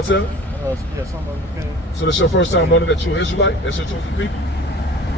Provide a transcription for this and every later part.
Montana? Yeah, some of them. So that's your first time learning that you're Israelite? That's your chosen people?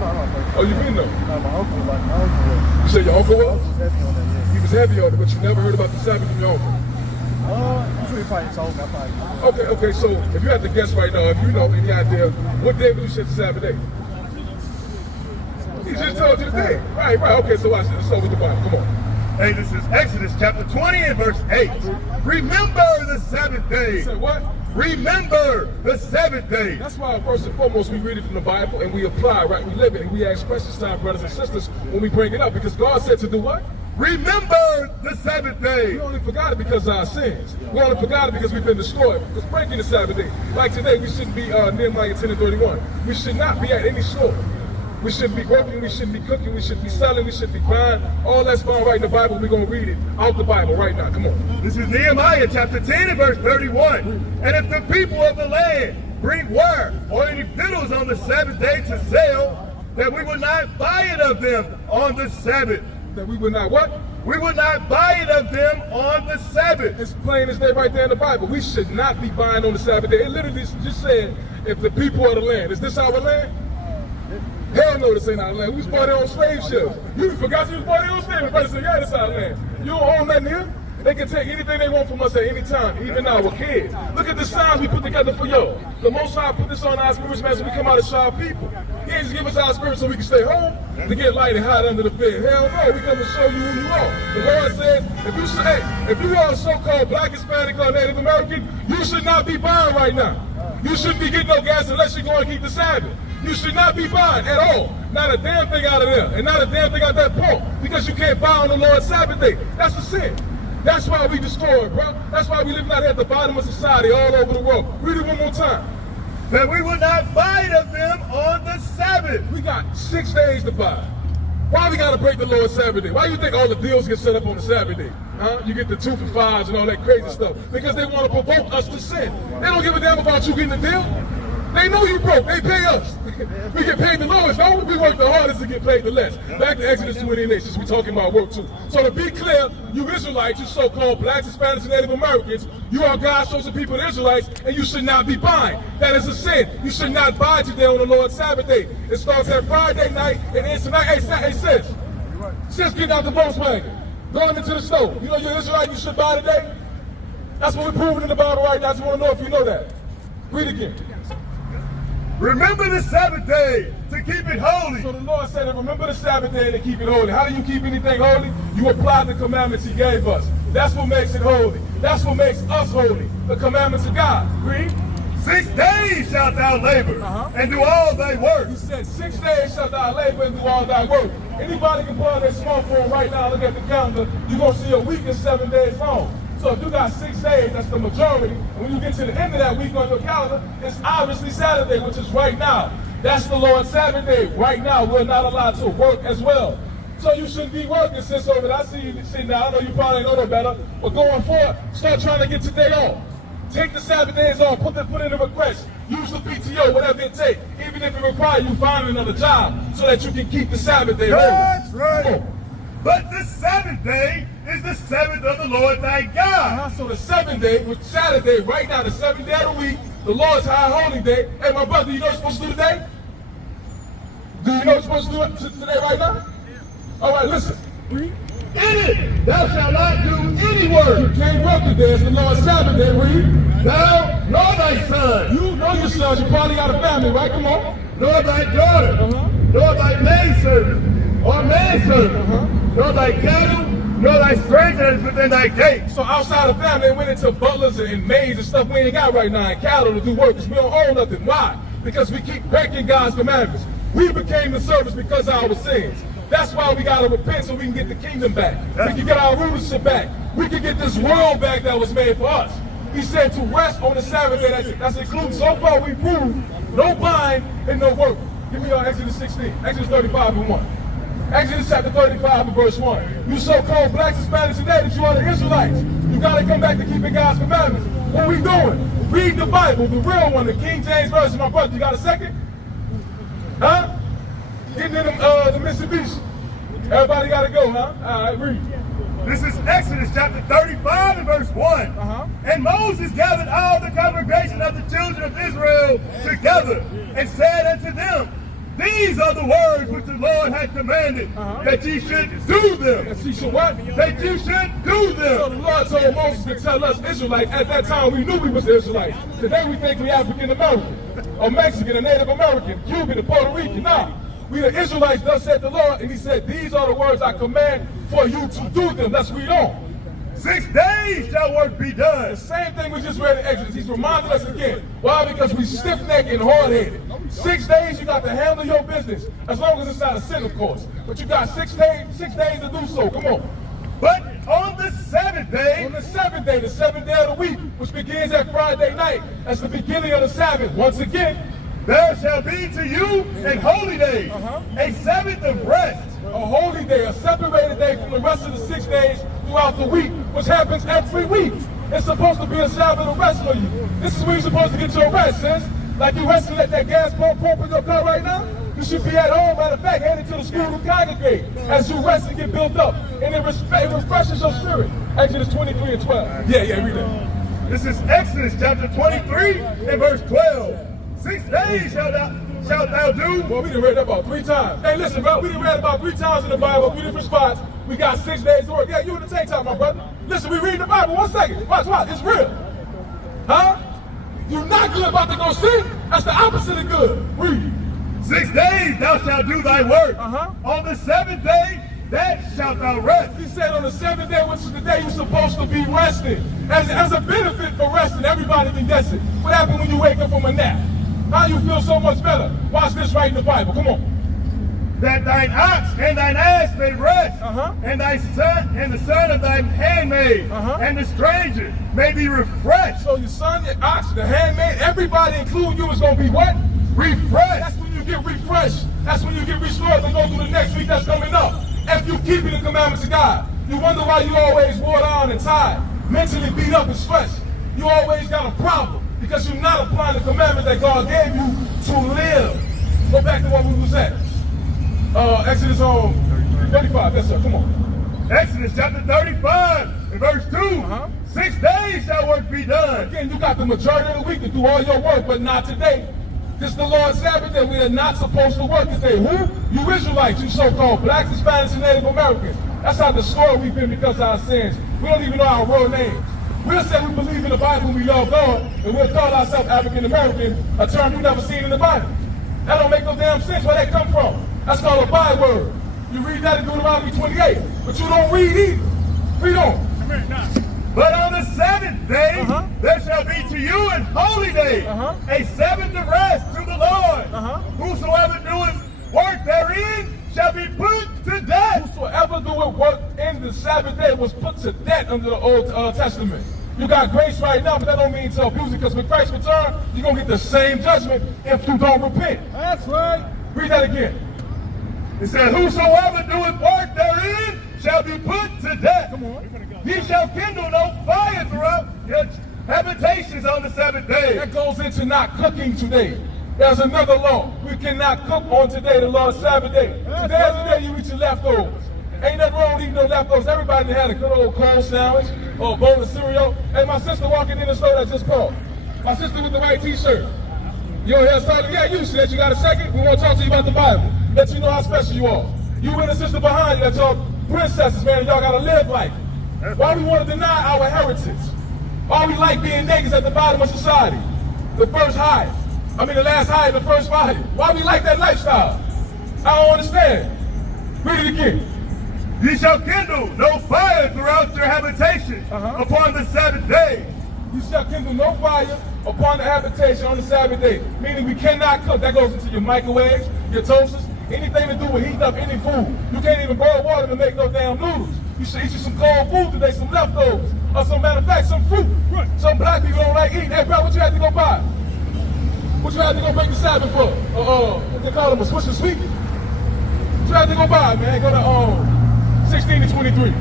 No. Oh, you been though? No, my uncle was. You said your uncle was? Was heavy on that, yeah. He was heavy on it, but you never heard about the Sabbath from your uncle? I'm sure he probably told me. I probably. Okay, so if you had to guess right now, if you know any idea, what day would you say the Sabbath day? He just told you the day. Right, okay, so watch this. Let's over the Bible, come on. Hey, this is Exodus chapter 20 and verse 8. Remember the Sabbath day. You said what? Remember the Sabbath day. That's why first and foremost we read it from the Bible and we apply, right? We live it and we ask questions to our brothers and sisters when we bring it up because God said to do what? Remember the Sabbath day. We only forgot it because of our sins. We only forgot it because we've been destroyed. Because breaking the Sabbath day. Like today, we shouldn't be Nehemiah 10 and 31. We should not be at any store. We shouldn't be working, we shouldn't be cooking, we shouldn't be selling, we shouldn't be buying. All that's found right in the Bible. We're going to read it out the Bible right now. Come on. This is Nehemiah chapter 10 and verse 31. And if the people of the land bring ware or any victuals on the Sabbath day to sell, that we will not buy it of them on the Sabbath. That we would not what? We will not buy it of them on the Sabbath. It's plain as day right there in the Bible. We should not be buying on the Sabbath day. It literally just said, if the people of the land. Is this our land? Hell no, this ain't our land. We was born on slave ships. You forgot you was born on slave ships. Everybody said, yeah, this our land. You don't own nothing here. They can take anything they want from us at any time, even our kids. Look at the signs we put together for y'all. The Most High put this on our spirits, man, so we come out and show our people. He ain't just give us our spirit so we can stay home, to get light and hide under the bed. Hell no, we come to show you who you are. The Lord said, if you are so-called Black, Hispanic, or Native American, you should not be buying right now. You shouldn't be getting no gas unless you're going to keep the Sabbath. You should not be buying at all. Not a damn thing out of there, and not a damn thing out that pork, because you can't buy on the Lord's Sabbath day. That's a sin. That's why we destroyed, bro. That's why we living out here at the bottom of society all over the world. Read it one more time. That we will not buy it of them on the Sabbath. We got 6 days to buy. Why we gotta break the Lord's Sabbath day? Why you think all the deals get set up on the Sabbath day? Huh? You get the 2 for 5s and all that crazy stuff. Because they want to provoke us to sin. They don't give a damn about you getting a deal. They know you broke. They pay us. We get paid the lowest. Don't we work the hardest to get paid the less? Back to Exodus 20 nations. We talking about work too. So to be clear, you Israelites, you so-called Blacks, Hispanics, and Native Americans, you are God's chosen people, the Israelites, and you should not be buying. That is a sin. You should not buy today on the Lord's Sabbath day. It starts at Friday night and ends tonight. Hey, sis. Sis, getting out the Volkswagen, going into the store. You know you're Israelite, you should buy today? That's what we're proving in the Bible right now. I just want to know if you know that. Read again. Remember the Sabbath day to keep it holy. So the Lord said, remember the Sabbath day to keep it holy. How do you keep anything holy? You apply the commandments he gave us. That's what makes it holy. That's what makes us holy. The commandments of God. Read. 6 days shalt thou labor and do all thy work. He said, 6 days shalt thou labor and do all thy work. Anybody can pull out their smartphone right now, look at the calendar. You're going to see a week is 7 days long. So if you got 6 days, that's the majority. And when you get to the end of that week on your calendar, it's obviously Saturday, which is right now. That's the Lord's Sabbath day. Right now, we're not allowed to work as well. So you shouldn't be working, sis, over there. I see you sitting down. I know you probably know no better. But going forward, start trying to get today off. Take the Sabbath days off. Put in a request. Use the PTO, whatever it takes. Even if it requires you find another job so that you can keep the Sabbath day. That's right. But the Sabbath day is the Sabbath of the Lord thy God. So the 7th day, which Saturday, right now, the 7th day of the week, the Lord's high holy day. Hey, my brother, you know what you're supposed to do today? Do you know what you're supposed to do today right now? All right, listen. In it thou shalt not do any work. You can't work today. It's the Lord's Sabbath day. Read. Thou nor thy son. You know your sons. You probably got a family, right? Come on. Nor thy daughter. Nor thy maidservant or manservant. Nor thy cattle, nor thy stranger is within thy gates. So outside of family, they went into butlers and maids and stuff we ain't got right now, and cattle to do work, because we don't own nothing. Why? Because we keep breaking God's commandments. We became the servants because of our sins. That's why we got to repent so we can get the kingdom back. We can get our rulership back. We can get this world back that was made for us. He said to rest on the Sabbath day. That's included. So far we proved no buying and no work. Give me your Exodus 16, Exodus 35 and 1. Exodus chapter 35 and verse 1. You so-called Blacks, Hispanics, and Natives, you are the Israelites. You got to come back to keeping God's commandments. What we doing? Read the Bible, the real one, the King James Version. My brother, you got a second? Huh? Getting in the Mitsubishi. Everybody got to go, huh? All right, read. This is Exodus chapter 35 and verse 1. And Moses gathered all the congregation of the children of Israel together and said unto them, these are the words which the Lord had commanded, that ye should do them. And see, so what? That you should do So the them. Lord told Moses to tell us Israelites. At that time, we knew we was Israelites. Today, we think we African American, or Mexican, or Native American, Cuban, or Puerto Rican. Nah, we the Israelites. Thus said the Lord, and He said, "These are the words I command for you to do them." Let's read on. 6 days shall work be done. The same thing we just read in Exodus. He's reminding us again. Why? Because we stiff-necked and hard-headed. 6 days you got to handle your business, as long as it's not a sin, of course. But you got 6 days to do so. Come on. But on the seventh day, On the seventh day, the seventh day of the week, which begins at Friday night, as the beginning of the Sabbath. Once again, there shall be to you an holy day, a Sabbath of rest. a holy day, a separated day from the rest of the 6 days throughout the week, which happens every week. It's supposed to be a Sabbath of rest for you. This is where you're supposed to get your rest, sis. Like you resting at that gas pump in your car right now. You should be at home, matter of fact, heading to the school to congregate as you rest and get built up. And it refreshes your spirit. Exodus 23 and 12. Yeah, read that. This is Exodus chapter 23 and verse 12. 6 days shalt thou do. Well, we done read that about 3 times. Hey, listen, bro, we done read about 3 times in the Bible, 3 different spots. We got 6 days to work. Yeah, you in the tank top, my brother. Listen, we read the Bible. 1 second. Watch. It's real. Huh? You're not good about to go sin. That's the opposite of good. Read. 6 days thou shalt do thy work. Uh-huh. On the seventh day, that shalt thou rest. He said on the 7th day, which is the day you're supposed to be resting. As a benefit for resting, everybody can guess it. What happened when you wake up from a nap? How you feel so much better? Watch this right in the Bible. Come on. That thine ox and thine ass may rest, Uh-huh. and thy son and the son of thine handmaid, Uh-huh. and the stranger may be refreshed. So your son, your ox, the handmaid, everybody, including you, is going to be what? Refreshed. That's when you get refreshed. That's when you get restored to go through the next week that's coming up. If you keep the commandments of God, you wonder why you always wore down and tired, mentally beat up and stressed. You always got a problem because you're not applying the commandments that God gave you to live. Go back to what we was at. Exodus 35. Yes, sir. Come on. Exodus chapter 35 and verse 2. Uh-huh. 6 days shall work be done. Again, you got the majority of the week to do all your work, but not today. This is the Lord's Sabbath day. We are not supposed to work today. Who? You Israelites, you so-called blacks, Hispanics, and Native Americans. That's how destroyed we've been because of our sins. We don't even know our real names. We'll say we believe in the Bible and we love God, and we'll call ourselves African American, a term you never seen in the Bible. That don't make no damn sense. Where that come from? That's called a byword. You read that in Deuteronomy 28, but you don't read either. Read on. But on the seventh day, Uh-huh. there shall be to you an holy day, Uh-huh. a Sabbath of rest to the Lord. Uh-huh. Whosoever doeth work therein shall be put to death. Whosoever doeth work in the Sabbath day was put to death under the Old Testament. You got grace right now, but that don't mean to abuse it, because when Christ returns, you're going to get the same judgment if you don't repent. That's right. Read that again. It says, whosoever doeth work therein shall be put to death. Come on. Ye shall kindle no fire throughout your habitations on the seventh day. That goes into not cooking today. There's another law. We cannot cook on today, the Lord's Sabbath day. Today is the day you eat your leftovers. Ain't nothing wrong with eating no leftovers. Everybody had a good old cold sandwich or a bowl of cereal. Hey, my sister walking in the store that just called. My sister with the white t-shirt. Your hair's talking. Yeah, you said you got a second? We want to talk to you about the Bible. Let you know how special you are. You and the sister behind you, that's your princesses, man. Y'all got to live like it. Why we want to deny our heritage? Why we like being niggas at the bottom of society? The first high. I mean the last high and the first high. Why we like that lifestyle? I don't understand. Read it again. Ye shall kindle no fire throughout your habitation upon the Sabbath day. You shall kindle no fire upon the habitation on the Sabbath day. Meaning we cannot cook. That goes into your microwaves, your toasters, anything to do with heating up any food. You can't even boil water to make no damn noodles. You should eat you some cold food today, some leftovers. Or some matter of fact, some fruit. Some black people don't like eating. Hey, bro, what you had to go buy? What you had to go break the Sabbath for? What they call them, a Swiss and sweet? What you had to go buy, man? Go to 16 to 23.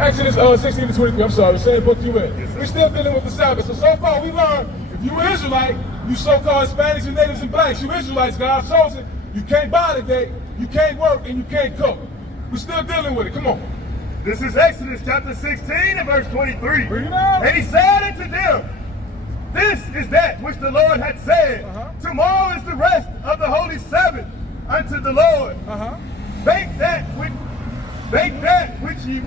Exodus 16 to 23. I'm sorry, same book you in. We're still dealing with the Sabbath. So far we learned, if you an Israelite, you so-called Hispanics and natives and blacks, you Israelites, God chosen, you can't buy today, you can't work, and you can't cook. We're still dealing with it. Come on. This is Exodus chapter 16 and verse 23. Bring it out. And he said unto them, this is that which the Lord had said. Tomorrow is the rest of the holy Sabbath unto the Lord. Bake that which ye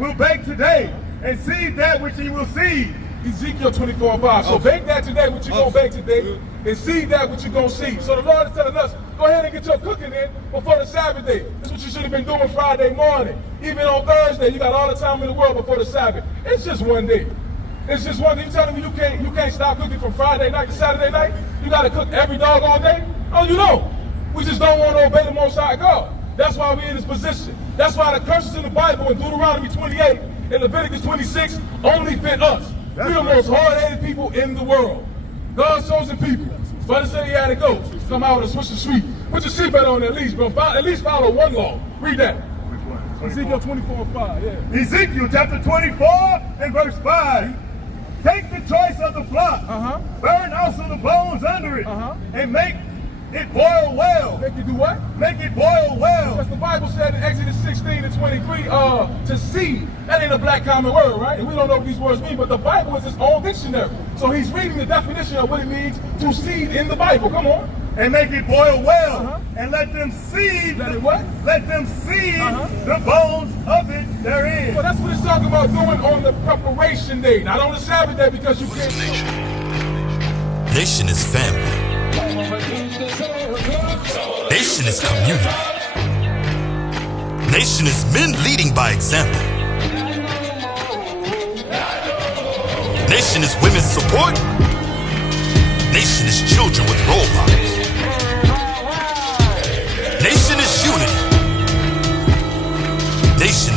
will bake today, and seed that which ye will seed. Ezekiel 24:5. So bake that today, what you're going to bake today, and seed that what you're going to seed. So the Lord is telling us, go ahead and get your cooking in before the Sabbath day. That's what you should have been doing Friday morning. Even on Thursday, you got all the time in the world before the Sabbath. It's just one day. It's just one day. You telling me you can't stop cooking from Friday night to Saturday night? You got to cook every doggone day? No, you don't. We just don't want to obey the Most High God. That's why we're in this position. That's why the curses in the Bible in Deuteronomy 28 and Leviticus 26 only fit us. We're the most hard-headed people in the world. God's chosen people. Brother said he had to go. Come out and switch the street. Put your seatbelt on at least, bro. At least follow one law. Read that. Ezekiel 24:5, yeah. Ezekiel chapter 24 and verse 5. Take the choice of the flock, burn also the bones under it, and make it boil well. Make it do what? Make it boil well. Because the Bible said in Exodus 16 and 23, to seed. That ain't a black common word, right? And we don't know what these words mean, but the Bible is its own dictionary. So he's reading the definition of what it means to seed in the Bible. Come on. And make it boil well, and let them seed. Let it what? Let them seed the bones of it therein. Well, that's what it's talking about doing on the preparation day, not on the Sabbath day, because you can't. Nation is family. Nation is community. Nation is men leading by example. Nation is women's support. Nation is children with role models. Nation is unity. Nation